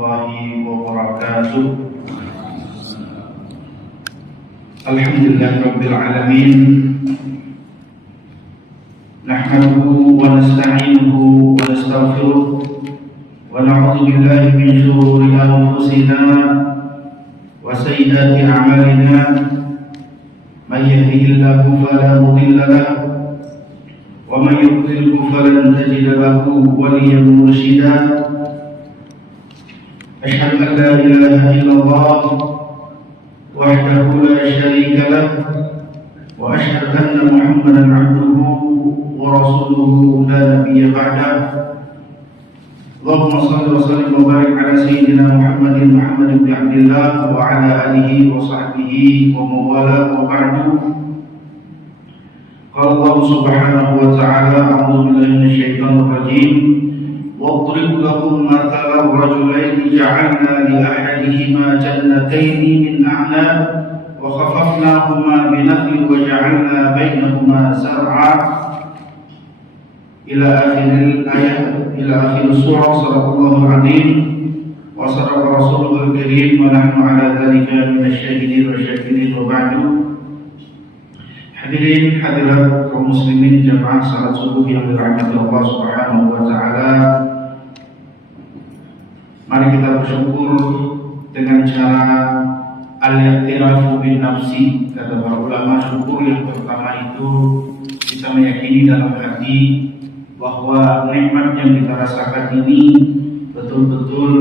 warahmatullahi wabarakatuh. Alhamdulillahirabbil alamin. Nahmaduhu wa nasta'inuhu wa nastaghfiruh wa na'udzu billahi min shururi anfusina wa sayyiati a'malina. Man yahdihillahu fala mudilla lahu ومن يضلل فلن تجد له وليا مرشدا. أشهد أن لا إله إلا الله وحده لا شريك له وأشهد أن محمدا عبده ورسوله لا نبي بعده. اللهم صل وسلم وبارك على سيدنا محمد بن عبد الله وعلى آله وصحبه ومن والاه وبعد. قال الله سبحانه وتعالى: أعوذ بالله من الشيطان الرجيم واضرب لهم مثلا رجلين جعلنا لأحدهما جنتين من أعناب وخففناهما بنخل وجعلنا بينهما زرعا إلى آخر الآية إلى آخر السورة. صدق الله العظيم وصدق رسوله الكريم ونحن على ذلك من الشاهدين والشاكرين. وبعد. Hadirin hadirat kaum muslimin jamaah salat subuh yang dirahmati Allah Subhanahu wa taala. Mari kita bersyukur dengan cara al-i'tirafu bin nafsi. Kata para ulama, syukur yang pertama itu kita meyakini dalam hati bahwa nikmat yang kita rasakan ini betul-betul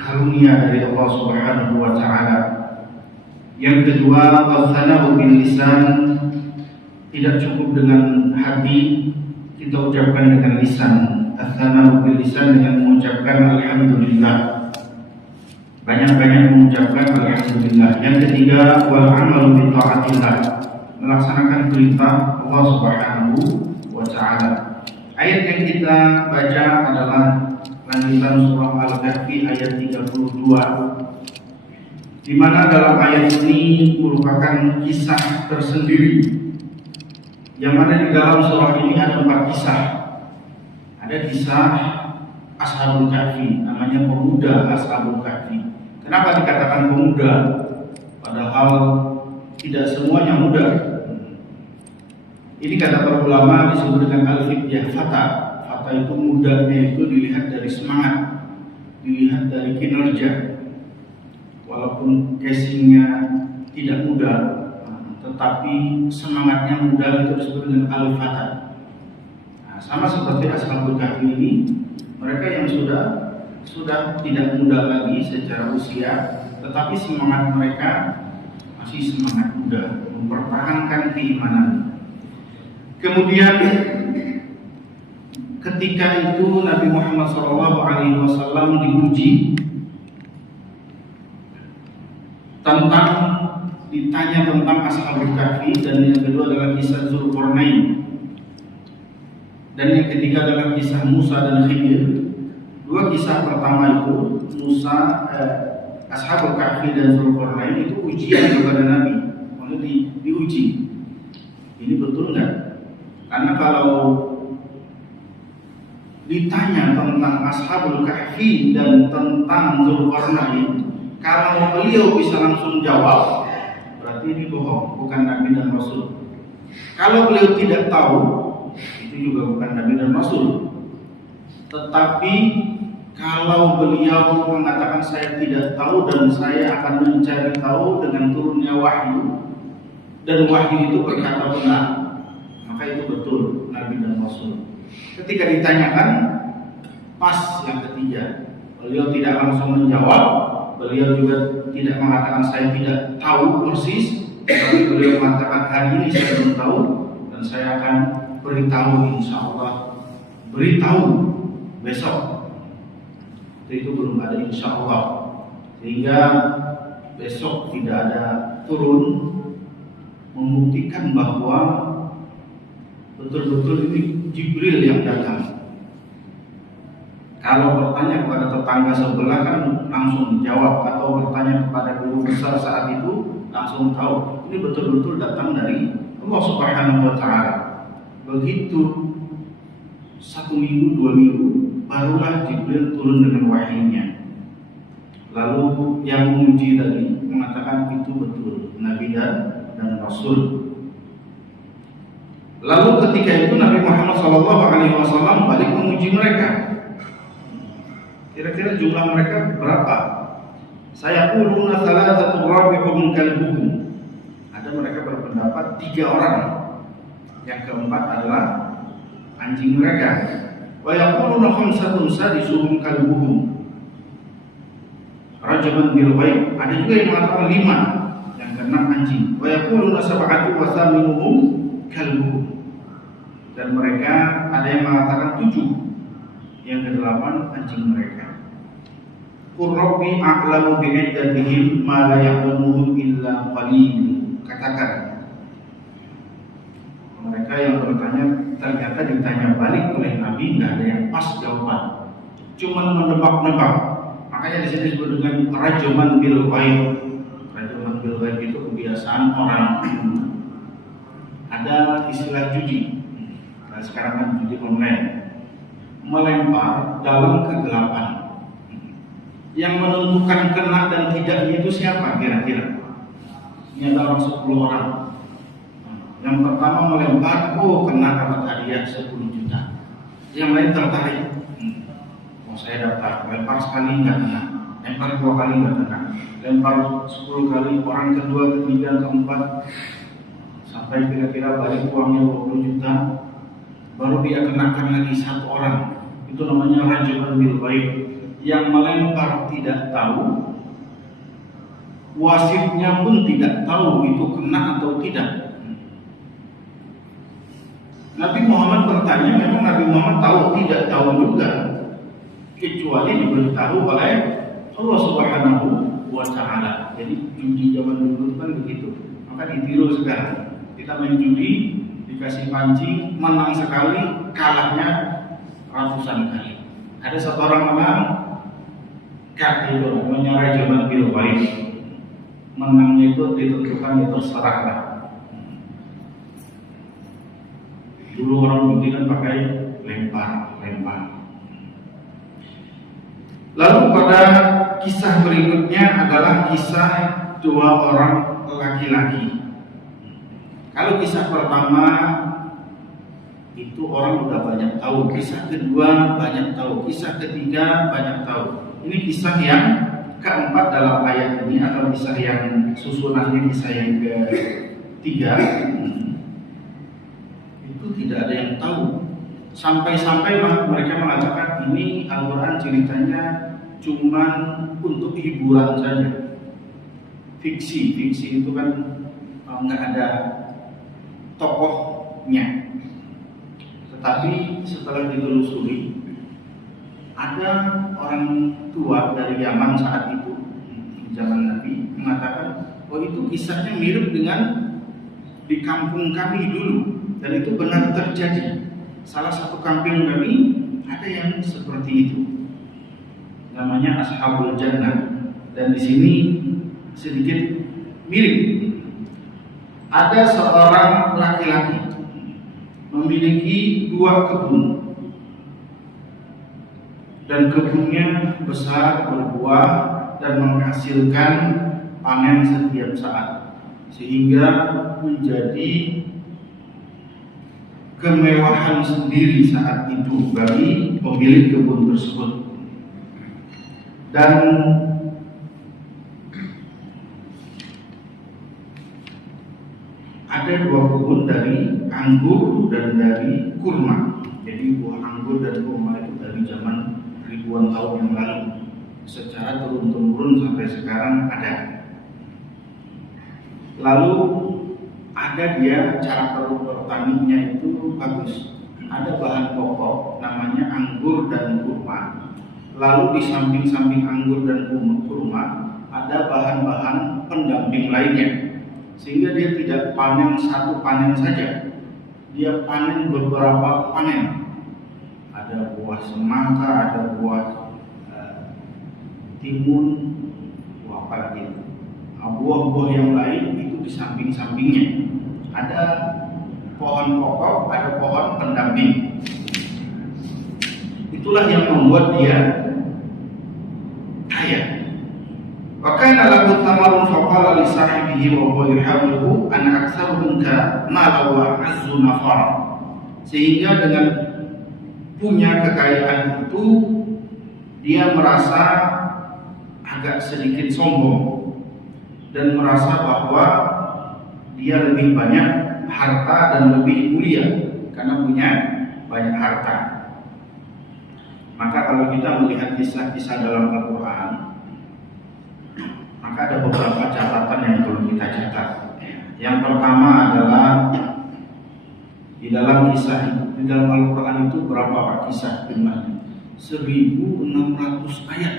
karunia dari Allah Subhanahu wa taala. Yang kedua, al-thana'u bil lisan. Tidak cukup dengan hati, kita ucapkan dengan lisan. Al-thana'u bil lisan dengan mengucapkan alhamdulillah. Banyak-banyak mengucapkan alhamdulillah. Yang ketiga, wal 'amalu bi ta'atillah. Melaksanakan perintah Allah Subhanahu wa taala. Ayat yang kita baca adalah lanjutan surah Al-Kahfi ayat 32. Di mana dalam ayat ini merupakan kisah tersendiri, yang mana di dalam surah ini ada 4 kisah. Ada kisah Ashabul Kahfi, namanya pemuda Ashabul Kahfi. Kenapa dikatakan pemuda? Padahal tidak semuanya muda. Ini kata para ulama disebut dengan al-fityah fata. Fata itu mudanya itu dilihat dari semangat, dilihat dari kinerja. Walaupun casingnya tidak muda, tetapi semangatnya muda, itu disebut dengan al-fata. Sama seperti Ashabul Kahfi ini, mereka yang sudah tidak muda lagi secara usia, tetapi semangat mereka masih semangat muda, mempertahankan keimanan. Kemudian ketika itu Nabi Muhammad SAW diuji ditanya tentang Ashabul Kahfi, dan yang kedua adalah kisah Dzulqarnain, dan yang ketiga adalah kisah Musa dan Khidir. Dua kisah pertama itu Ashabul Kahfi dan Dzulqarnain itu ujian kepada Nabi, maksudnya diuji. Ini betul nggak? Karena kalau ditanya tentang Ashabul Kahfi dan tentang Dzulqarnain, kalau beliau bisa langsung jawab, berarti ini bohong, bukan Nabi dan Rasul. Kalau beliau tidak tahu, itu juga bukan Nabi dan Rasul. Tetapi kalau beliau mengatakan saya tidak tahu dan saya akan mencari tahu dengan turunnya wahyu, dan wahyu itu berkata benar, maka itu betul Nabi dan Rasul. Ketika ditanyakan, pas yang ketiga, beliau tidak langsung menjawab. Beliau juga tidak mengatakan saya tidak tahu persis, tapi beliau mengatakan hari ini saya belum tahu dan saya akan beritahu, insya Allah beritahu besok. Itu belum ada insya Allah, sehingga besok tidak ada turun, membuktikan bahwa betul-betul ini Jibril yang datang. Kalau bertanya kepada tetangga sebelah kan langsung dijawab, atau bertanya kepada guru besar saat itu langsung tahu. Ini betul-betul datang dari Allah Subhanahu wa taala. Begitu 1 minggu, 2 minggu, barulah Jibril turun dengan wahyunya. Lalu yang menguji tadi mengatakan itu betul Nabi dan Rasul. Lalu ketika itu Nabi Muhammad SAW balik menguji mereka. Kira-kira jumlah mereka berapa? Saya quluna thalathatu rabi'uhum kalbuhum. Ada mereka berpendapat 3 orang. Yang keempat adalah anjing mereka. Wa yaquluna khamsatun sadisuhum kalbuhum. Rajaman bil ghaib. Ada juga yang mengatakan 5, yang keenam anjing. Wa yaquluna sab'atu wa thaminuhum kalbuhum. Dan mereka ada yang mengatakan 7, yang ke-8 anjing mereka. Qur rabbi a'lamu bi'iddatihim ma la ya'lamuhum illa qalil. Katakan, mereka yang bertanya ternyata ditanya balik oleh Nabi, nggak ada yang pas jawaban, cuma menebak-nebak. Makanya di sini disebut dengan rajaman bil ghaib. Rajaman bil ghaib itu kebiasaan orang. Ada istilah judi. Nah, sekarang kan judi online. Melempar dalam kegelapan. Yang menentukan kena dan tidaknya itu siapa kira-kira? Ini ada orang 10 orang. Yang pertama melempar, kena dapat hadiah 10 juta. Yang lain tertarik. Saya daftar, lempar sekali nggak kena, lempar 2 kali nggak kena, lempar 10 kali, orang kedua, ketiga, keempat, sampai kira-kira balik uangnya 20 juta, baru dia kenakan lagi 1 orang. Itu namanya rajaman bil ghaib. Yang melempar tidak tahu, wasitnya pun tidak tahu itu kena atau tidak. Nabi Muhammad bertanya, memang Nabi Muhammad tahu tidak tahu juga, kecuali diberitahu oleh Allah Subhanahu wa Ta'ala. Jadi judi zaman dulu kan begitu. Maka ditiru sekarang. Kita main judi, dikasih pancing, menang sekali, kalahnya ratusan kali. Ada 1 orang menang, itu namanya rajaman bil ghaib. Menangnya itu ditentukan, itu terserah. Dulu orang judi kan pakai lempar. Lalu pada kisah berikutnya adalah kisah 2 orang laki-laki. Kalau kisah pertama itu orang udah banyak tahu, kisah kedua banyak tahu, kisah ketiga banyak tahu. Ini kisah yang keempat dalam ayat ini, atau kisah yang susunannya kisah yang ketiga. Itu tidak ada yang tahu. Sampai-sampai mereka mengatakan ini Al-Quran ceritanya cuman untuk hiburan saja. Fiksi itu kan nggak ada tokohnya. Tetapi setelah ditelusuri, ada orang tua dari Yaman saat itu, zaman Nabi, mengatakan, itu kisahnya mirip dengan di kampung kami dulu, dan itu benar terjadi. Salah satu kampung kami ada yang seperti itu. Namanya Ashabul Jannah, dan di sini sedikit mirip. Ada seorang laki-laki memiliki 2 kebun, dan kebunnya besar, berbuah, dan menghasilkan panen setiap saat, sehingga menjadi kemewahan sendiri saat itu bagi pemilik kebun tersebut. Dan ada 2 kebun dari anggur dan dari kurma. Jadi buah anggur dan kurma itu dari zaman ribuan tahun yang lalu, secara turun-temurun sampai sekarang ada. Lalu ada dia cara bertaninya itu bagus. Ada bahan pokok namanya anggur dan kurma. Lalu di samping-samping anggur dan kurma ada bahan-bahan pendamping lainnya, sehingga dia tidak panen 1 panen saja, dia panen beberapa panen. Ada buah semangka, ada buah timun, buah apa lagi? Buah-buah yang lain itu di samping-sampingnya. Ada pohon pokok, ada pohon pendamping. Itulah yang membuat dia kaya. Wa kana lahu thamarun faqala li sahibihi wa huwa yuhawiruhu an aktsaru minka mala wa azzu nafara. Sehingga dengan punya kekayaan itu dia merasa agak sedikit sombong dan merasa bahwa dia lebih banyak harta dan lebih mulia karena punya banyak harta. Maka kalau kita melihat kisah-kisah dalam Al-Quran, maka ada beberapa catatan yang perlu kita catat. Yang pertama adalah di dalam kisah itu, di dalam Al-Quran itu berapa kisah jumlahnya? 1600 ayat.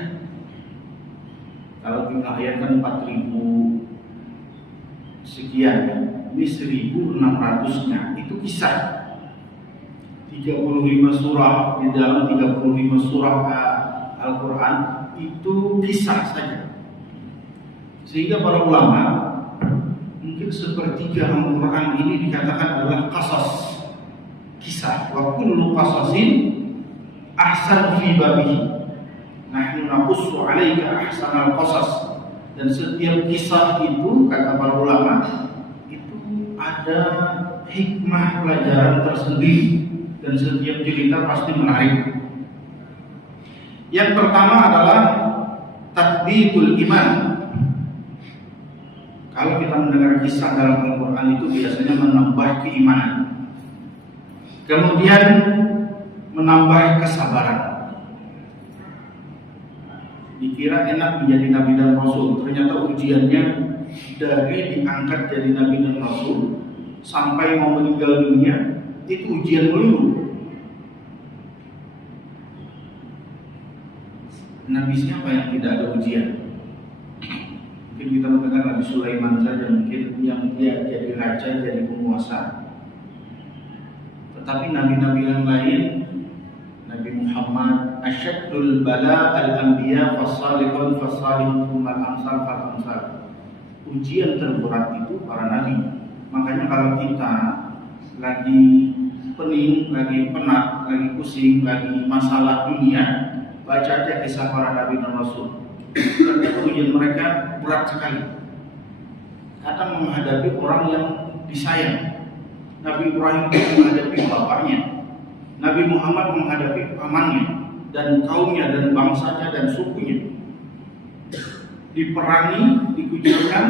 Kalau jumlah ayat kan 4000 sekian ya. Ini 1600-nya itu kisah. 35 surah, di dalam 35 surah Al-Quran itu kisah saja. Sehingga para ulama mungkin sepertiga Al-Quran ini dikatakan adalah qasas, kisah. Wa kullu qasasin ahsan fi babihi. Nahnu naqussu 'alaika ahsanal qasas. Dan setiap kisah itu kata para ulama itu ada hikmah pelajaran tersendiri dan setiap cerita pasti menarik. Yang pertama adalah tathbitul iman. Kalau kita mendengar kisah dalam Al-Quran itu biasanya menambah keimanan. Kemudian menambah kesabaran. Dikira enak menjadi Nabi dan Rasul, ternyata ujiannya dari diangkat jadi Nabi dan Rasul sampai mau meninggal dunia itu ujian melulu. Nabi siapa yang tidak ada ujian? Mungkin kita mendengar Nabi Sulaiman saja mungkin yang dia jadi raja, jadi penguasa. Tetapi nabi-nabi yang lain, Nabi Muhammad, asyaddul bala al-anbiya fasalihun fasalihun al-amsal fal-amsal. Ujian terberat itu para nabi. Makanya kalau kita lagi pening, lagi penat, lagi pusing, lagi masalah dunia, baca aja kisah para nabi dan rasul. Ternyata ujian mereka berat sekali. Kadang menghadapi orang yang disayang. Nabi Ibrahim menghadapi bapaknya, Nabi Muhammad menghadapi pamannya dan kaumnya dan bangsanya dan sukunya. Diperangi, dikucilkan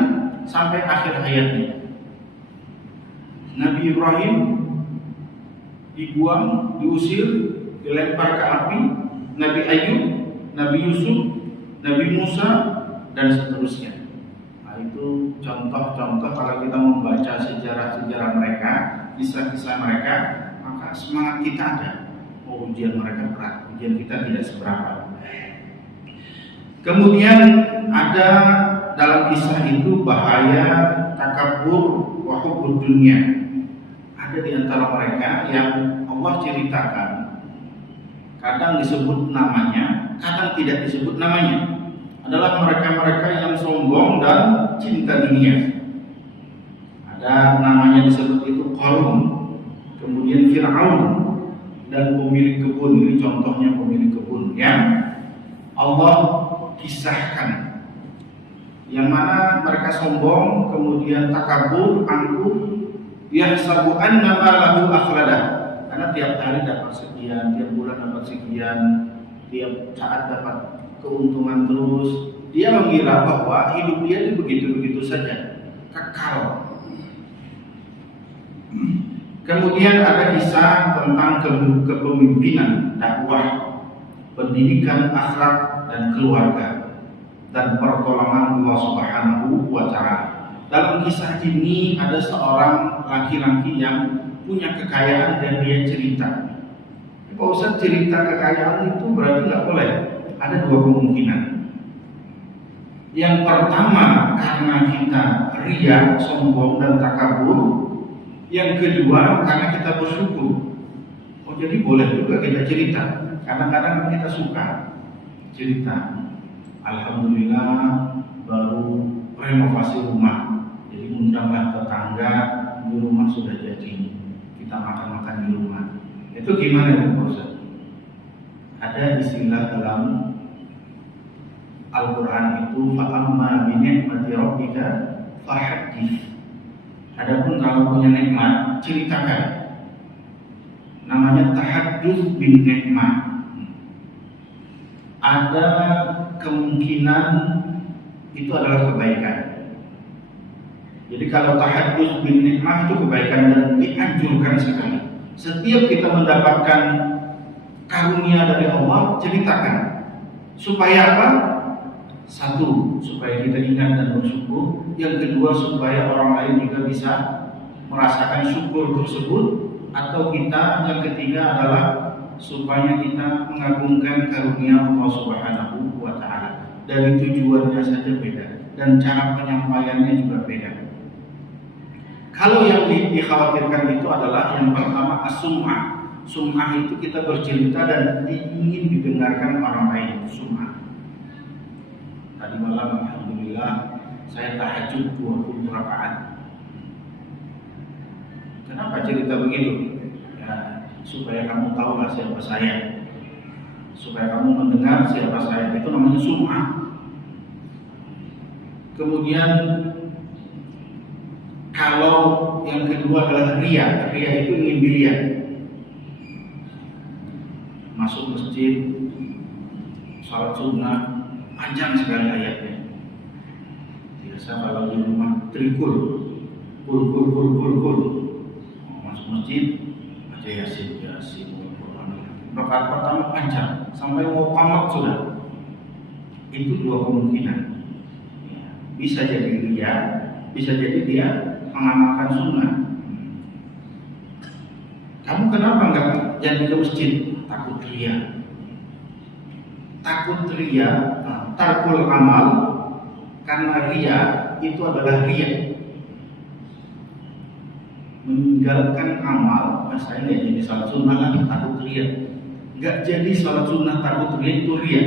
sampai akhir hayatnya. Nabi Ibrahim dibuang, diusir, dilempar ke api. Nabi Ayub, Nabi Yusuf, Nabi Musa dan seterusnya. Nah, itu contoh-contoh kalau kita membaca sejarah-sejarah mereka, kisah-kisah mereka, maka semangat kita ada. Oh, ujian mereka berat, ujian kita tidak seberapa. Kemudian ada dalam kisah itu bahaya takabur wa hubbud dunya. Ada di antara mereka yang Allah ceritakan, kadang disebut namanya, kadang tidak disebut namanya. Adalah mereka-mereka yang sombong dan cinta dunia. Ada namanya disebut itu Qarun, kemudian Fir'aun dan pemilik kebun. Ini contohnya pemilik kebun yang Allah kisahkan, yang mana mereka sombong, kemudian takabur, angkuh, yahsabu anna ma lahu akhladah. Karena tiap hari dapat sekian, tiap bulan dapat sekian, tiap saat dapat keuntungan terus. Dia mengira bahwa hidup dia itu begitu-begitu saja, kekal. Kemudian ada kisah tentang kepemimpinan, dakwah, pendidikan, akhlak dan keluarga, dan pertolongan Allah Subhanahu wa Ta'ala. Dalam kisah ini ada seorang laki-laki yang punya kekayaan dan dia cerita. Pak Ustaz, cerita kekayaan itu berarti nggak boleh. Ada dua kemungkinan. Yang pertama karena kita riya, sombong dan takabur. Yang kedua karena kita bersyukur. Oh, jadi boleh juga kita cerita. Kadang-kadang kita suka cerita. Alhamdulillah baru renovasi rumah. Jadi undanglah tetangga, di rumah sudah jadi. Kita makan-makan di rumah. Itu gimana ya Pak Ustaz? Ada istilah dalam Al-Quran itu fa'amma bi ni'mati rabbika fahaddits. Adapun kalau punya nikmat, ceritakan. Namanya tahaddus bin nikmat. Ada kemungkinan itu adalah kebaikan. Jadi kalau tahaddus bin nikmat itu kebaikan dan dianjurkan sekali. Setiap kita mendapatkan karunia dari Allah, ceritakan. Supaya apa? Satu, supaya kita ingat dan bersyukur. Yang kedua, supaya orang lain juga bisa merasakan syukur tersebut. Atau kita, yang ketiga adalah supaya kita mengagungkan karunia Allah Subhanahu wa Ta'ala. Dari tujuannya saja beda dan cara penyampaiannya juga beda. Kalau yang dikhawatirkan itu adalah yang pertama as-sum'ah. Sum'ah itu kita bercerita dan ingin didengarkan orang lain. Sum'ah. Tadi malam alhamdulillah saya tahajud 20 rakaat. Kenapa cerita begitu? Ya, supaya kamu tahu lah siapa saya. Supaya kamu mendengar siapa saya. Itu namanya sum'ah. Kemudian kalau yang kedua adalah riya. Riya itu ingin dilihat. Masuk masjid, salat sunnah, panjang sekali ayatnya. Biasa kalau di rumah trikul, kul. Masuk masjid, baca yasin, rakaat pertama panjang, sampai mau qamat sudah. Itu dua kemungkinan. Bisa jadi dia, bisa jadi dia mengamalkan sunnah. Kamu kenapa enggak jadi ke masjid? Takut ria. Takut ria, tarkul amal, karena ria itu adalah ria. Meninggalkan amal, saya nggak jadi salat sunnah lagi, takut ria. Nggak jadi salat sunnah takut ria, itu ria.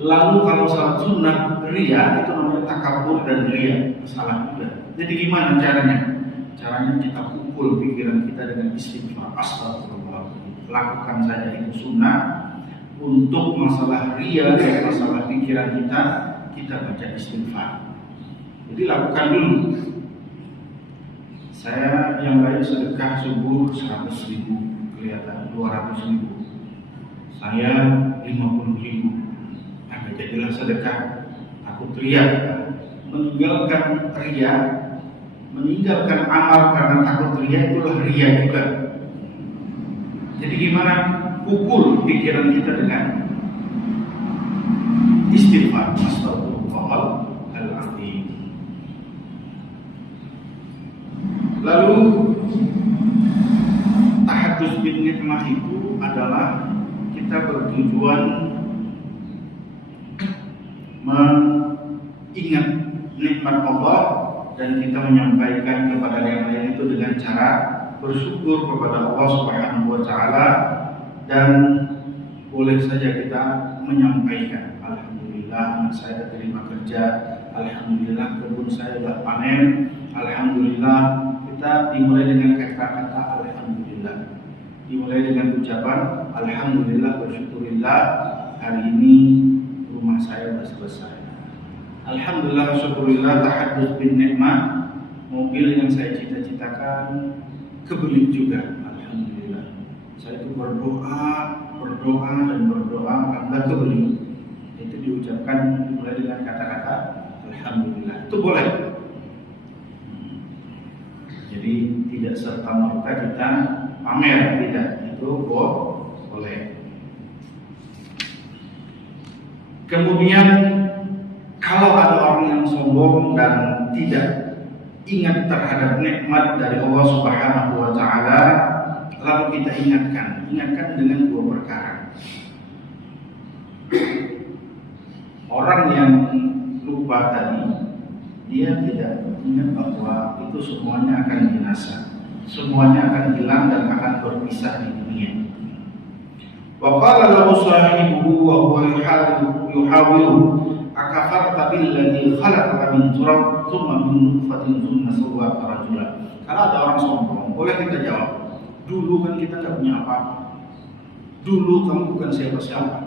Lalu kalau salat sunnah ria, itu namanya takabur dan ria, salah juga. Jadi gimana caranya? Caranya kita pukul pikiran kita dengan istighfar, astagfirullah. Lakukan saja itu sunnah. Untuk masalah ria dan masalah pikiran kita baca istighfar. Jadi lakukan dulu. Saya yang lain sedekah subuh 100.000, kelihatan 200.000. Saya 50.000. Nah, jadilah sedekah. Takut ria, meninggalkan ria, meninggalkan amal karena takut ria, itulah ria juga. Jadi gimana? Pukul pikiran kita dengan istighfar, astagfirullahaladzim. Lalu tahaddus bin nikmah itu adalah kita bertujuan mengingat nikmat Allah dan kita menyampaikan kepada yang lain itu dengan cara bersyukur kepada Allah Subhanahu wa Ta'ala. Dan boleh saja kita menyampaikan, alhamdulillah anak saya terima kerja, alhamdulillah kebun saya sudah panen, alhamdulillah. Kita dimulai dengan kata-kata alhamdulillah, dimulai dengan ucapan alhamdulillah, bersyukurillah hari ini rumah saya sudah selesai. Alhamdulillah, syukurillah, tahaddus bin nikmah, mobil yang saya cita-citakan kebeli juga. Saya itu berdoa dan berdoa karena kebeli. Itu diucapkan dimulai dengan kata-kata alhamdulillah. Itu boleh. Jadi tidak serta merta kita pamer, tidak. Itu boleh. Kemudian kalau ada orang yang sombong dan tidak ingat terhadap nikmat dari Allah Subhanahu wa Ta'ala, lalu kita ingatkan dengan dua perkara. Orang yang lupa tadi, dia tidak ingat bahwa itu semuanya akan binasa, semuanya akan hilang dan akan berpisah di dunia. Wa qala lahu sahibuhu wa huwa yuhawiru akafarta billadhi khalaqaka min turab thumma min nutfatin thumma sawwaka rajula. Kalau ada orang sombong, boleh kita jawab, dulu kan kita tidak punya apa-apa. Dulu kamu bukan siapa-siapa.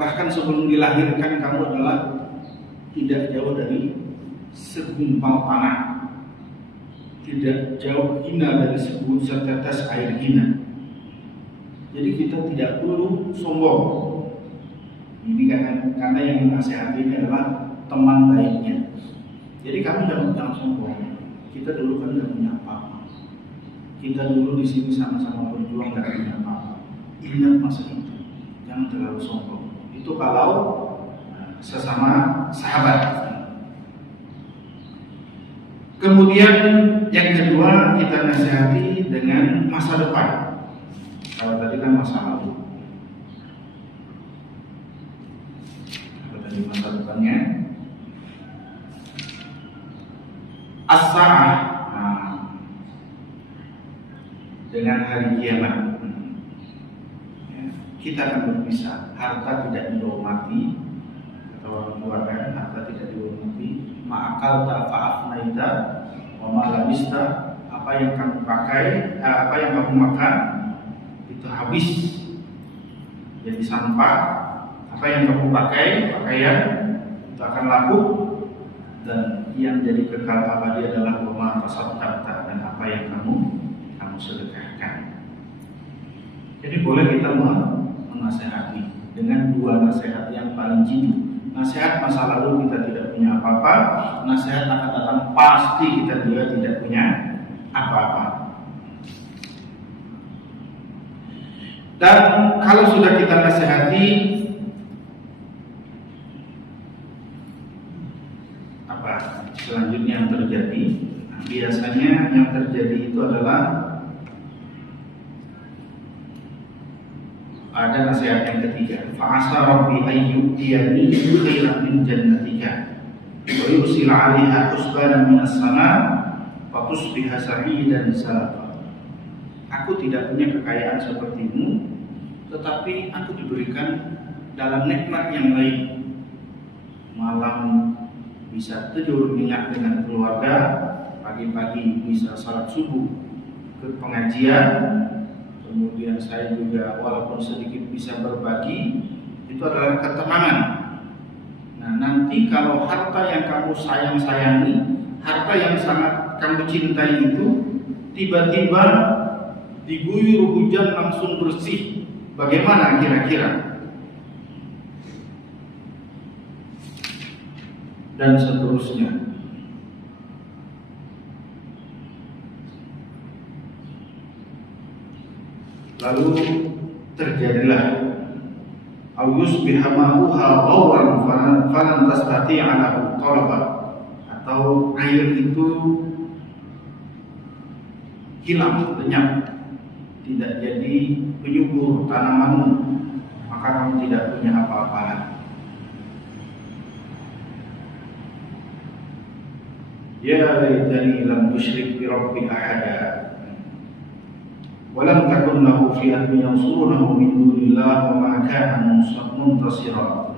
Bahkan sebelum dilahirkan kamu adalah tidak jauh dari segumpal tanah, tidak jauh hina dari setetes air hina. Jadi kita tidak perlu sombong. Ini karena yang menasihati ini adalah teman baiknya. Jadi kami jangan sombong. Kita dulu kan tidak punya apa-apa. Kita dulu di sini sama-sama berjuang tidak punya apa-apa. Ingat masa itu, jangan terlalu sombong. Itu kalau sesama sahabat. Kemudian yang kedua, kita nasihati dengan masa depan. Kalau tadi kan masa lalu. Kalau tadi masa depannya as-sa'ah, dengan hari kiamat. Kita akan berpisah. Harta tidak dihormati, kata orang tua kan, harta tidak dihormati. Ma'akal ta'fa'afnaita wa ma'labista, apa yang kamu pakai, apa yang kamu makan itu habis jadi sampah. Apa yang kamu pakai, pakaian itu akan laku, dan yang jadi kekal abadi adalah wa ma tasaddaqta, dan apa yang kamu sedekahkan. Jadi boleh kita menasehati dengan dua nasihat yang paling jitu. Nasihat masa lalu kita tidak punya apa-apa, nasihat akan datang pasti kita juga tidak punya apa-apa. Dan kalau sudah kita nasihati, apa selanjutnya yang terjadi? Biasanya yang terjadi itu adalah ada nasihat yang ketiga. Fa'asa rabbi ayyubtiyani khairan min jannatika wa yursil 'alaiha husbanan minas sama' wa tusbiha sa'idan salafa. Aku tidak punya kekayaan sepertimu, tetapi aku diberikan dalam nikmat yang lain. Malam bisa tidur nyenyak dengan keluarga, pagi-pagi bisa salat subuh ke pengajian. Kemudian saya juga walaupun sedikit bisa berbagi, itu adalah ketenangan. Nah, nanti kalau harta yang kamu sayangi, harta yang sangat kamu cintai itu tiba-tiba diguyur hujan langsung bersih, bagaimana kira-kira? Dan seterusnya. Lalu terjadilah Auyus bihamauha ghauran falan tastati'a lahu talaba, atau air itu hilang, lenyap, tidak jadi penyubur tanamanmu, maka kamu tidak punya apa-apa lagi. Ya laitani lam usyrik bi rabbi ahada walam takun lahu fi'atun yansurunahu min dunillah wa ma kana muntasira.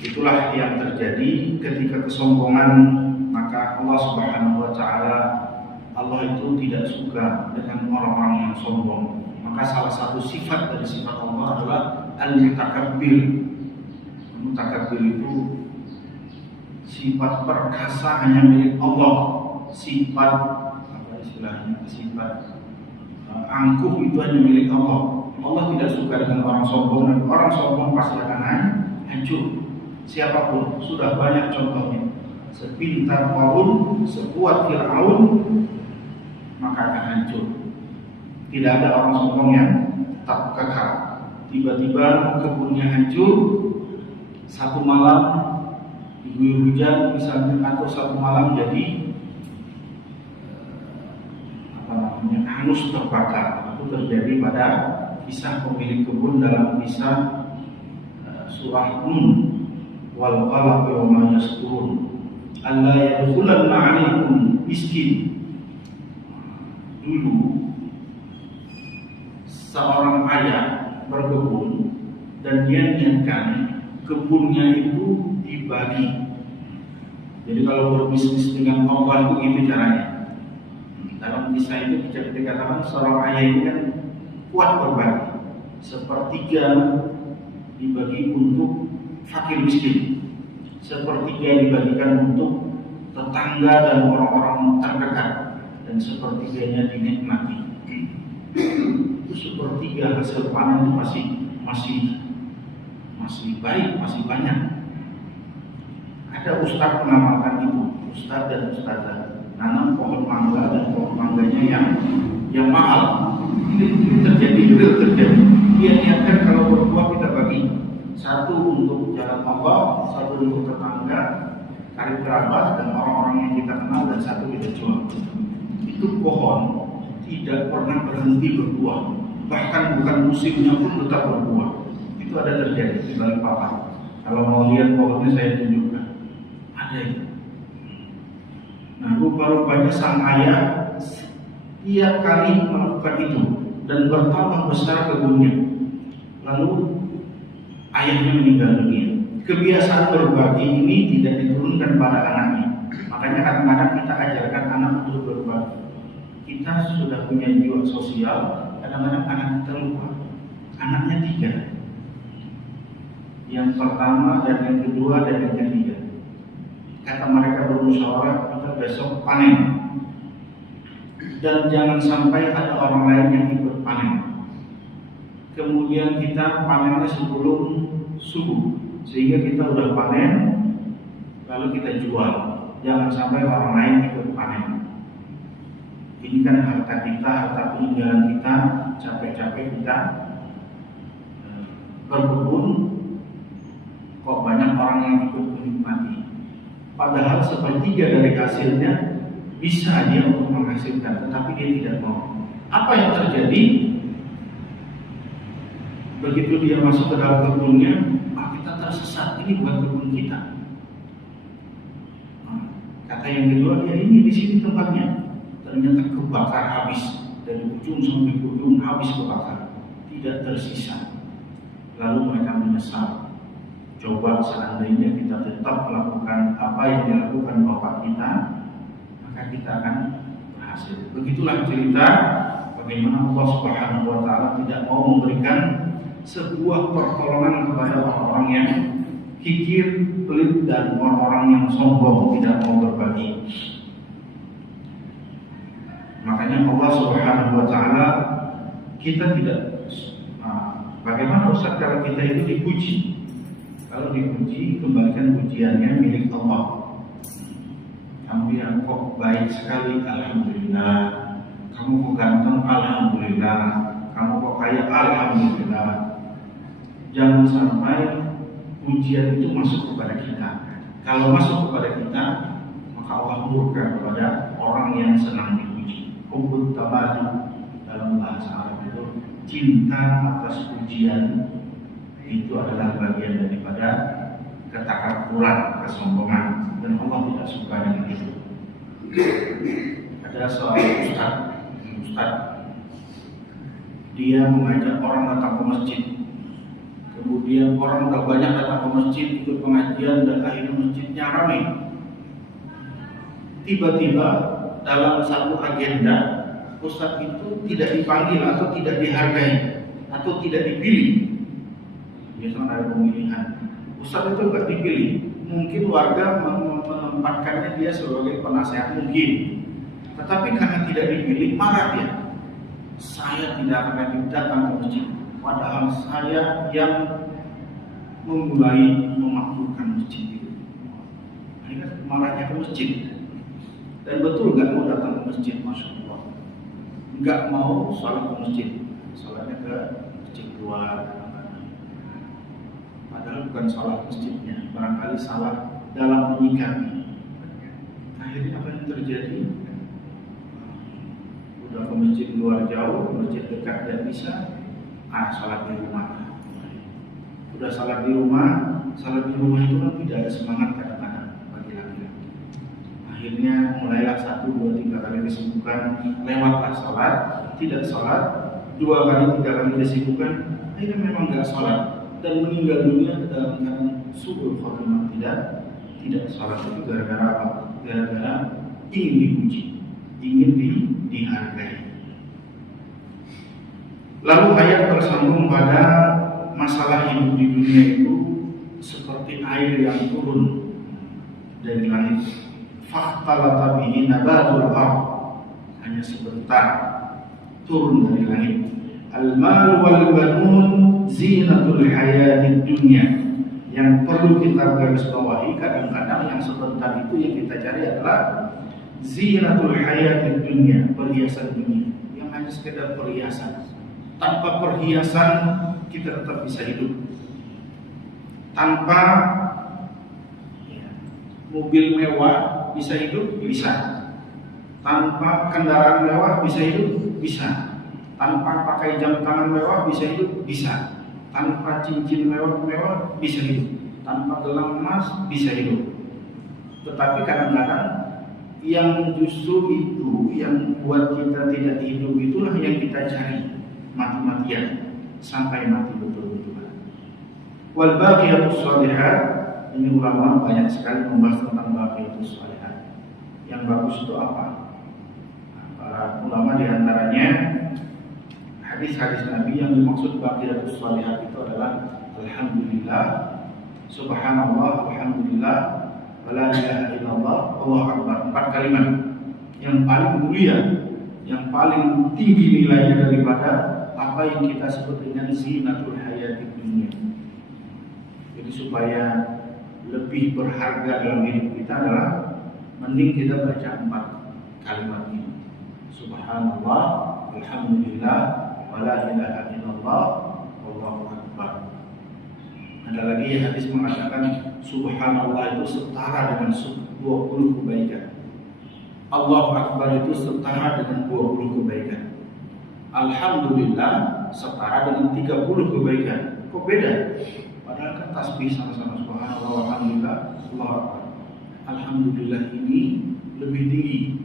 Itulah yang terjadi ketika kesombongan, maka Allah Subhanahu wa taala, Allah itu tidak suka dengan orang-orang yang sombong. Maka salah satu sifat dari sifat Allah adalah al-mutakabbir. Mutakabbir itu sifat perkasa hanya milik Allah, sifat sifat angkuh itu hanya milik Allah. Allah tidak suka dengan orang sombong, dan orang sombong pasti akan hancur. Siapapun, sudah banyak contohnya. Sepintar Qarun, sekuat Fir'aun, maka akan hancur. Tidak ada orang sombong yang tetap kekal. Tiba-tiba kebunnya hancur, satu malam diguyur hujan misalnya, atau satu malam jadi hangus terbakar. Itu terjadi pada kisah pemilik kebun dalam kisah surah Nun, wal qalaq wa ma yasturun alla yadkhulanna 'alaikum miskin. Dulu seorang ayah berkebun dan dia niatkan kebunnya itu dibagi. Jadi kalau berbisnis dengan Allah itu gitu caranya. Dalam kisah itu dikatakan seorang ayah ini kan kuat berbagi. sepertiga dibagi untuk fakir miskin, sepertiga dibagikan untuk tetangga dan orang-orang terdekat, dan sepertiganya dinikmati. Itu sepertiga hasil panen itu masih baik, masih banyak. Ada ustaz mengamalkan itu, ustaz dan ustazah nanam pohon mangga, dan pohon mangganya yang mahal. Ini terjadi. Dia niatkan kalau berbuah kita bagi, satu untuk jalan Allah, satu untuk tetangga, karib kerabat dan orang-orang yang kita kenal, dan satu kita jual. Itu pohon tidak pernah berhenti berbuah, bahkan bukan musimnya pun tetap berbuah. Itu ada terjadi di Balikpapan. Kalau mau lihat pohonnya saya tunjukkan, ada itu. Nah, rupa-rupanya sang ayah setiap kali melakukan itu dan bertambah besar kebunnya. Lalu ayahnya meninggal dunia. Kebiasaan berbagi ini tidak diturunkan pada anaknya. Makanya kadang-kadang kita ajarkan anak untuk berbagi. Kita sudah punya jiwa sosial, kadang-kadang anak kita lupa. Anaknya 3. Yang pertama dan yang kedua dan yang ketiga. Kata mereka bermusyawarah, kita besok panen. Dan jangan sampai ada orang lain yang ikut panen. Kemudian kita panennya sebelum subuh, sehingga kita udah panen, lalu kita jual. Jangan sampai orang lain ikut panen. Ini kan harta kita, harta peninggalan kita, capek-capek kita berkebun, kok banyak orang yang ikut menikmati. Padahal sepertiga dari hasilnya bisa dia untuk menghasilkan, tetapi dia tidak mau. Apa yang terjadi? Begitu dia masuk ke dalam kebunnya, kita tersesat, ini bukan kebun kita. Kata yang kedua, ya ini di sini tempatnya. Ternyata kebakar habis, dari ujung sampai ujung habis kebakar, tidak tersisa. Lalu mereka menyesal. Coba seandainya kita tetap melakukan apa yang dilakukan bapak kita, maka kita akan berhasil. Begitulah cerita bagaimana Allah Subhanahu wa Ta'ala tidak mau memberikan sebuah pertolongan kepada orang-orang yang kikir, pelit, dan orang-orang yang sombong, tidak mau berbagi. Makanya Allah Subhanahu wa Ta'ala, kita tidak bagaimana Ustaz kalau kita itu dipuji? Kalau dipuji, kembalikan pujiannya milik Allah. Kamu yang kok baik sekali, alhamdulillah. Kamu kok ganteng, alhamdulillah. Kamu kok kaya, alhamdulillah. Jangan sampai pujian itu masuk kepada kita. Kalau masuk kepada kita, maka Allah murka kepada orang yang senang dipuji. Hubbut tabadu dalam bahasa Arab itu cinta atas pujian, itu adalah bagian daripada ketakaburan, kesombongan, dan Allah tidak suka dengan itu. Ada seorang ustaz, dia mengajak orang datang ke masjid. Kemudian orang tak banyak datang ke masjid ikut pengajian, dan akhirnya masjidnya ramai. Tiba-tiba dalam satu agenda, ustaz itu tidak dipanggil atau tidak dihargai atau tidak dipilih. Biasanya ada pemilihan. Ustaz itu tidak dipilih. Mungkin warga menempatkannya dia sebagai penasehat mungkin. Tetapi karena tidak dipilih, marah dia. Saya tidak akan datang ke masjid. Padahal saya yang memulai memakmurkan masjid itu. Akhirnya marahnya ke masjid. Dan betul gak mau datang ke masjid, Masya Allah. Gak mau sholat ke masjid. Sholatnya ke masjid luar. Padahal bukan salah masjidnya, barangkali salah dalam menyikapi. Akhirnya apa yang terjadi? Udah ke masjid luar jauh, ke masjid dekat dan bisa, salat di rumah. Udah salat di rumah itu kan tidak ada semangat kadang-kadang bagi laki-laki. Akhirnya mulailah 1, 2, 3 kali disibukkan, lewatlah salat, tidak salat, 2 kali, 3 kali disibukkan, akhirnya memang nggak salat. Dan meninggal dunia dalam keadaan su'ul khotimah, tidak salat. Itu gara-gara apa? Gara-gara ingin dipuji, ingin dihargai. Lalu ayat tersambung pada masalah hidup di dunia itu seperti air yang turun dari langit. Fakhtalata bihi nabatul ardh, hanya sebentar turun dari langit. Al-mal wal banun zinatul hayatid dunya. Yang perlu kita garis bawahi, kadang-kadang yang sebentar itu yang kita cari adalah zinatul hayatid dunya, perhiasan dunia, yang hanya sekedar perhiasan. Tanpa perhiasan kita tetap bisa hidup. Tanpa mobil mewah bisa hidup? Bisa. Tanpa kendaraan mewah bisa hidup? Bisa. Tanpa pakai jam tangan mewah bisa hidup? Bisa. Tanpa cincin mewah bisa hidup. Tanpa gelang emas bisa hidup. Tetapi kadang-kadang yang justru itu yang buat kita tidak hidup itulah yang kita cari mati-matian sampai mati betul-betul. Wal baqiyatus shalihat, ini ulama banyak sekali membahas tentang baqiyatus shalihat. Yang bagus itu apa? Para ulama diantaranya hadis-hadis Nabi yang dimaksud baqiyatus shalihat itu adalah alhamdulillah, subhanallah, alhamdulillah, wala ilaha illallah, Allahu akbar. 4 kalimat yang paling mulia, yang paling tinggi nilainya daripada apa yang kita sebut dengan zinatul hayatid dunya. Jadi supaya lebih berharga dalam hidup kita adalah mending kita baca 4 kalimat ini. Subhanallah, alhamdulillah, wala ilaha illallah, wallahu akbar. Ada lagi hadis mengatakan subhanallah itu setara dengan 20 kebaikan. Allahu akbar itu setara dengan 20 kebaikan. Alhamdulillah setara dengan 30 kebaikan. Kok beda? Padahal kan tasbih sama-sama subhanallah walhamdulillah, Allahu akbar. Alhamdulillah ini lebih tinggi.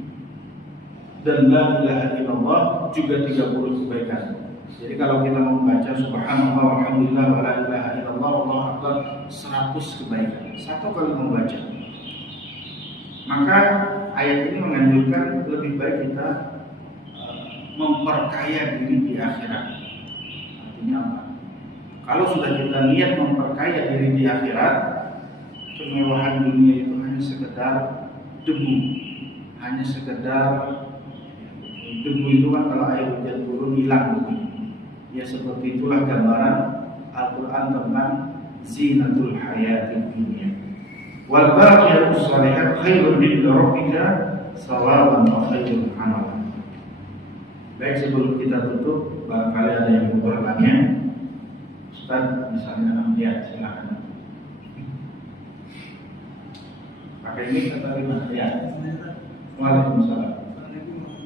Dan la ilaha illallah juga 30 kebaikan. Jadi kalau kita membaca subhanallah walhamdulillah wa la ilaha illallah wallahu akbar 100 kebaikan. Satu kali membaca. Maka ayat ini menganjurkan lebih baik kita memperkaya diri di akhirat. Artinya apa? Kalau sudah kita niat memperkaya diri di akhirat, kemewahan dunia itu hanya sekedar debu, hanya sekedar debu itu kan kalau air hujan turun hilang begitu. Ya seperti itulah gambaran Al-Quran tentang zinatul hayatid dunya. Wal baqiyatus shalihat khairun 'inda rabbika thawaban wa khairun 'amalan. Baik, sebelum kita tutup, barangkali ada yang mau bertanya. Ustaz, misalnya ya silakan. Pakai mic atau gimana? Ya. Waalaikumsalam. Waalaikumsalam.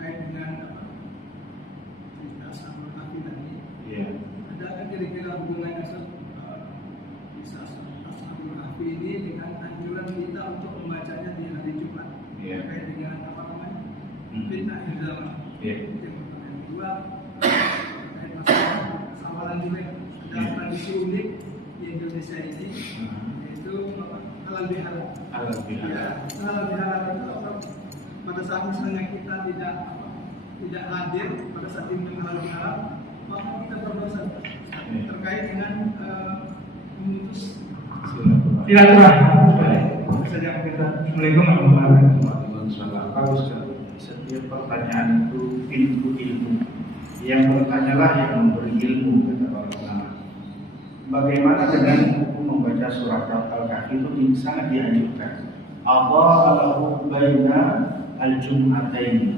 Terkait dengan cerita Ashabul Kahfi tadi, ada kan kira-kira hubungannya kisah Ashabul Kahfi ini dengan anjuran kita untuk membacanya di hari Jumat, terkait dengan apa namanya fitnah yang dalam. Yang kedua terkait masalah sawalan juga ada tradisi unik di Indonesia ini, yaitu halal bihalal. Halal bihalal itu pada saat misalnya kita tidak hadir pada saat ini halal bihalal, maka kita berdosa terkait dengan memutus silaturahmi. Saja kita Assalamualaikum warahmatullahi wabarakatuh. Setiap pertanyaan itu pintu ilmu. Yang bertanyalah yang memberi ilmu, kata para ulama. Bagaimana dengan hukum membaca surat Al-Kahfi itu sangat dianjurkan. Allahu baina al-jum'atain.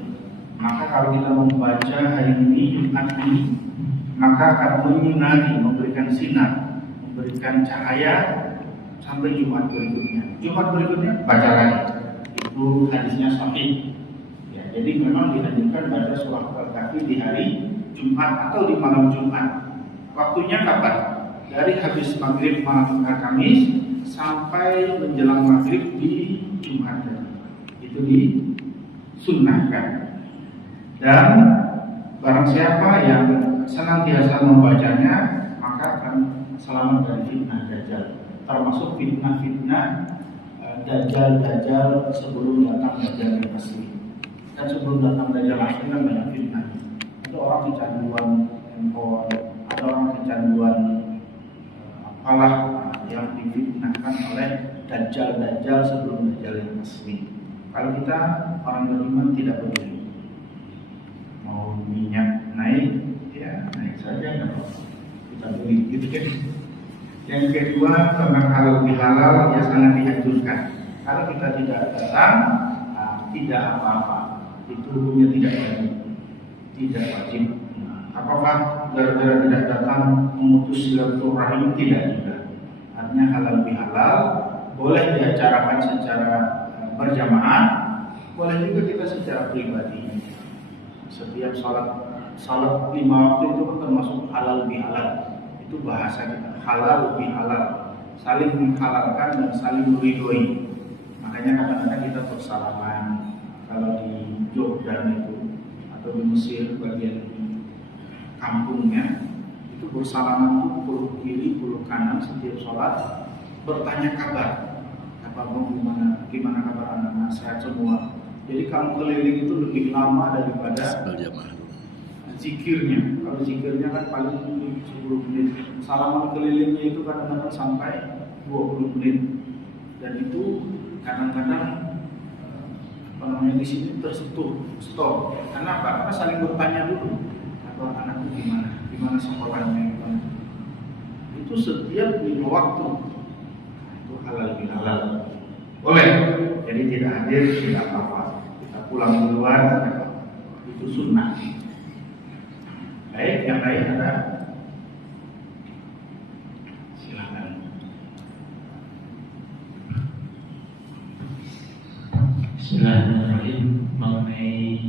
Maka kalau kita membaca hari ini Jumat ini, maka akan menyinari, memberikan sinar, memberikan cahaya sampai Jumat berikutnya. Jumat berikutnya baca lagi. Itu hadisnya sahih. Ya, jadi memang dianjurkan baca surat Al-Kahfi di hari Jumat atau di malam Jumat. Waktunya kapan? Dari habis maghrib malam Kamis sampai menjelang maghrib di Jumat. Itu disunnahkan. Dan barang siapa yang senantiasa membacanya, maka akan selamat dari fitnah dajjal, termasuk fitnah-fitnah dajjal sebelum datang dajjal yang asli. Dan sebelum datang Dajjal asli kan banyak fitnah. Ada orang kecanduan handphone, ada orang kecanduan apalah yang difitnahkan oleh Dajjal sebelum Dajjal yang asli. Kalau kita orang beriman tidak peduli. Mau minyak naik, ya naik saja nggak apa-apa. Kita beli gitu kan. Yang kedua tentang halal bihalal ya sangat dianjurkan. Kalau kita tidak datang, tidak apa-apa. Itu hukumnya tidak wajib. Apakah gara-gara tidak datang memutus silaturahim? Tidak juga. Artinya halal bihalal boleh diacarakan secara berjamaah, boleh juga kita secara pribadi. Setiap salat 5 waktu itu kan termasuk halal bihalal. Itu bahasa kita, halal bihalal, saling menghalalkan dan saling meridhoi. Makanya kadang-kadang kita bersalaman kalau di Jordan itu atau di Mesir bagian kampungnya itu bersalaman itu peluk kiri peluk kanan setiap sholat, bertanya kabar gimana kabar anak-anak, sehat semua. Jadi kamu keliling itu lebih lama daripada zikirnya. Kalau zikirnya kan paling 10 menit, salaman kelilingnya itu kadang-kadang sampai 20 menit. Dan itu kadang-kadang di sini tersentuh stop. Kenapa? Karena saling bertanya dulu. Atau anakku gimana sekolahnya, gimana. Itu setiap 5 waktu. Itu halal bihalal. Boleh. Jadi tidak hadir tidak apa-apa. Kita pulang duluan. Itu sunnah. Baik, yang lain ada? Silakan. Bismillahirrahmanirrahim. Mengenai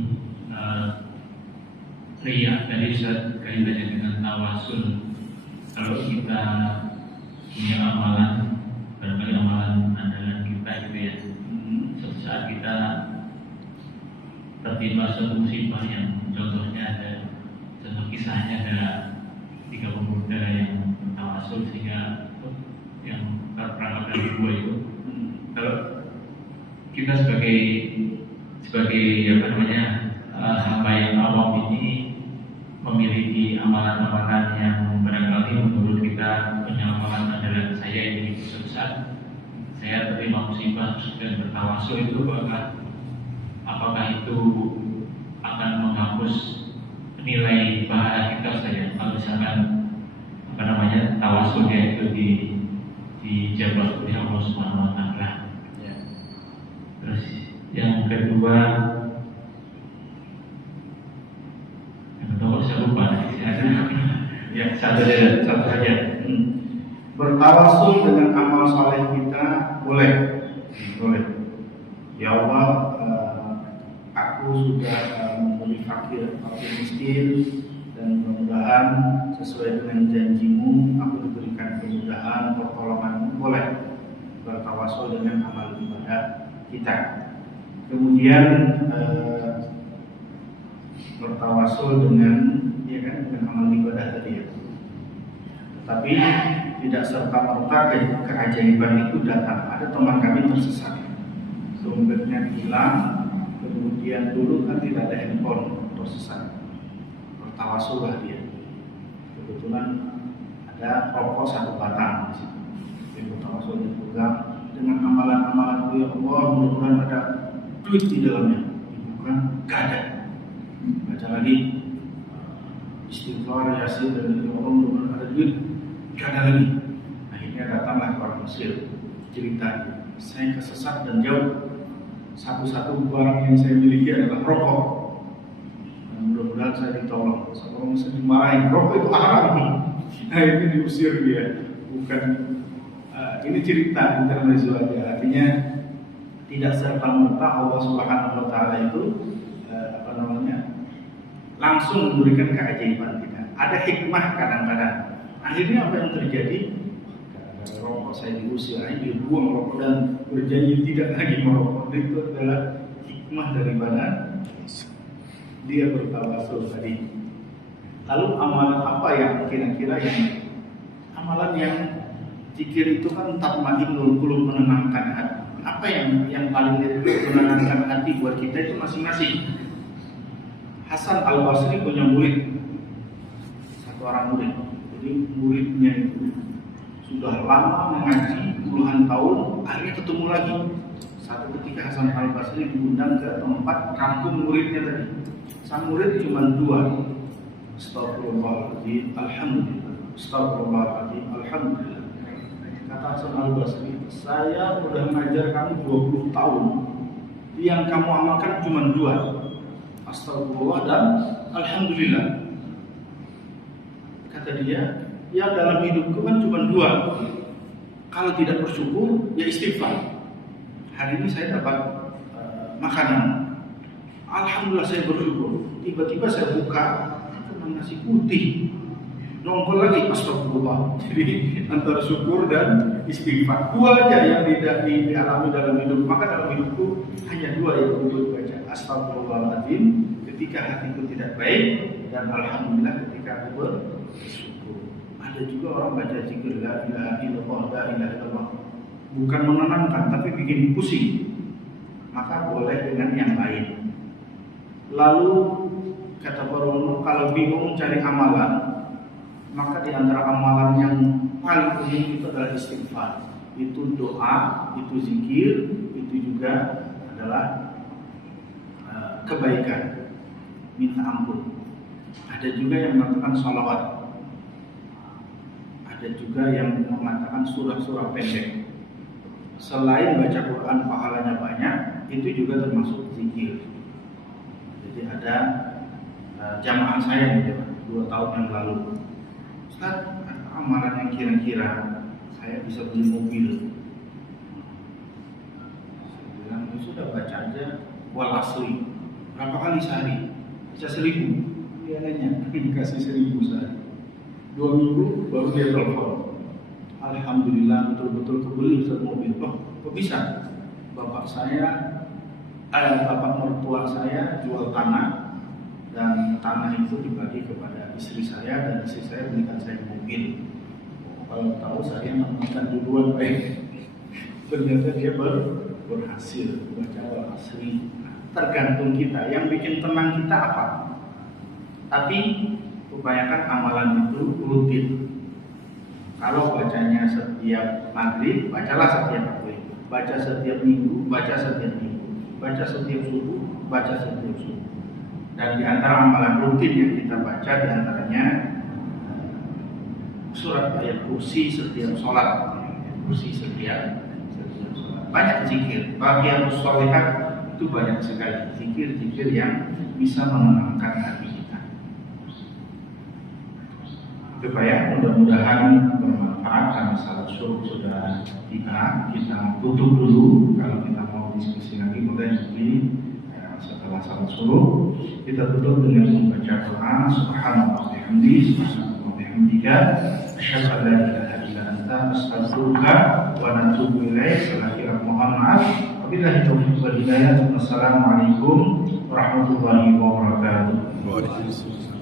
riya tadi Ustaz kaitannya dengan tawasul. Kalau kita punya amalan, barangkali amalan andalan kita gitu ya. Suatu saat kita tertimpa suatu musibah yang contohnya ada, contoh kisahnya ada 3 pemuda yang tawasul sehingga yang terperangkap dari 2 itu. Kalau kita sebagai hamba yang awam ini memiliki amalan-amalan yang barangkali menurut kita punya amalan andalan saya ini, suatu saat saya terima musibah dan bertawasul itu apakah itu akan menghapus nilai pahala kita saja kalau misalkan tawasulnya itu dijawab oleh Allah Subhanahu wa taala. Terus yang kedua saya lupa ya satu saja. Bertawasul dengan amal saleh kita boleh. Ya Allah, aku sudah memberi fakir miskin dan mudah-mudahan sesuai dengan janjimu aku diberikan kemudahan pertolongan. Boleh bertawasul dengan amal ibadah kita. Kemudian bertawasul dengan amal ibadah tadi ya. Tetapi tidak serta-merta keajaiban itu datang. Ada teman kami tersesat, dompetnya hilang, kemudian dulu kan tidak ada handphone, tersesat. Bertawasullah dia. Kebetulan ada rokok 1 batang di situ. Dia bertawasul dipegang dengan amalan-amalan itu, ya Allah, mudah-mudahan ada duit di dalamnya. Bukan, gak ada. Baca lagi istighfar, yasin, dan ya Allah, mudah-mudahan ada duit. Gak ada lagi. Akhirnya datanglah orang Mesir, cerita, saya kesesat dan jauh. Satu-satu barang yang saya miliki adalah rokok. Dan mudah-mudahan saya ditolong. Sebelum saya dimarahin, rokok itu haram. Akhirnya diusir dia. Bukan ini cerita internasional aja. Artinya tidak serta-merta Allah Subhanahu wa taala itu langsung memberikan keajaiban kita. Ada hikmah kadang-kadang. Akhirnya apa yang terjadi? Gara-gara rokok saya diusir, dia buang rokok dan berjanji tidak lagi merokok. Itu adalah hikmah daripada dia bertawasul tadi. Lalu amalan apa yang kira-kira amalan yang zikir itu kan tatma'innul qulub, menenangkan hati. Apa yang paling menenangkan hati buat kita itu masing-masing. Hasan Al-Basri punya murid, satu orang murid. Jadi muridnya itu sudah lama mengaji puluhan tahun, akhirnya ketemu lagi. Satu ketika Hasan Al-Basri diundang ke tempat kampung muridnya tadi. Sang murid cuma dua. Astagfirullahaladzim, alhamdulillah. Astagfirullahaladzim, alhamdulillah. Kata Hasan Al-Basri, saya udah ngajar kamu 20 tahun. Yang kamu amalkan cuma dua. Astagfirullah dan alhamdulillah. Kata dia, ya dalam hidupku kan cuma dua. Kalau tidak bersyukur, ya istighfar. Hari ini saya dapat makanan. Alhamdulillah saya bersyukur. Tiba-tiba saya buka, cuma nasi putih. Nongol lagi, astagfirullah. Jadi antara syukur dan istighfar. Dua aja yang tidak dialami dalam hidup. Maka dalam hidupku hanya dua yang untuk baca. Astagfirullahaladzim ketika hatiku tidak baik, dan alhamdulillah ketika aku bersyukur. Ada juga orang baca zikir la ilaha illallah, la ilaha illallah, bukan menenangkan tapi bikin pusing. Maka boleh dengan yang lain. Lalu kata para ulama, kalau bingung cari amalan, maka di antara amalan yang paling umum itu adalah istighfar. Itu doa, itu zikir, itu juga adalah kebaikan, minta ampun. Ada juga yang mengatakan sholawat. Ada juga yang mengatakan surah-surah pendek. Selain baca Quran pahalanya banyak, itu juga termasuk zikir. Jadi ada jamaah saya nih, 2 tahun yang lalu. Ustaz, amalan yang kira-kira saya bisa beli mobil. Saya bilang, ya sudah baca aja wal asri. Berapa kali sehari? Baca 1000. Dia nanya, dikasih 1000 sehari. 2 minggu baru dia telepon. Alhamdulillah betul-betul kebeli Ustaz mobil. Loh, kok bisa? Bapak mertua saya jual tanah, dan tanah itu dibagi kepada istri saya, dan istri saya belikan saya mobil. Kalau tahu saya menemukan duluan baik. Ternyata dia berhasil baca wal asri. Tergantung kita, yang bikin tenang kita apa. Tapi upayakan amalan itu rutin. Kalau bacanya setiap maghrib, bacalah setiap maghrib. Baca setiap minggu, baca setiap minggu. Baca setiap subuh, baca setiap subuh. Dan di antara amalan rutin yang kita baca, di antaranya surat ayat kursi setiap sholat. Kursi setiap sholat. Banyak zikir. Bagian sholihat itu banyak sekali zikir-zikir yang bisa menenangkan hati kita. Supaya mudah-mudahan bermanfaat, karena salat subuh sudah tiba. Kita tutup dulu. Kalau kita mau diskusi lagi boleh nanti setelah salat subuh. Kita tutup dengan membaca Quran. Subhanallah bihamdihi, subhanallah bihamdika, asyhadu an la ilaha illa anta, astaghfiruka wa atubu ilaik. Setelah mohon maaf. Wabillahi taufiq wal hidayah. Wassalamualaikum warahmatullahi wabarakatuh.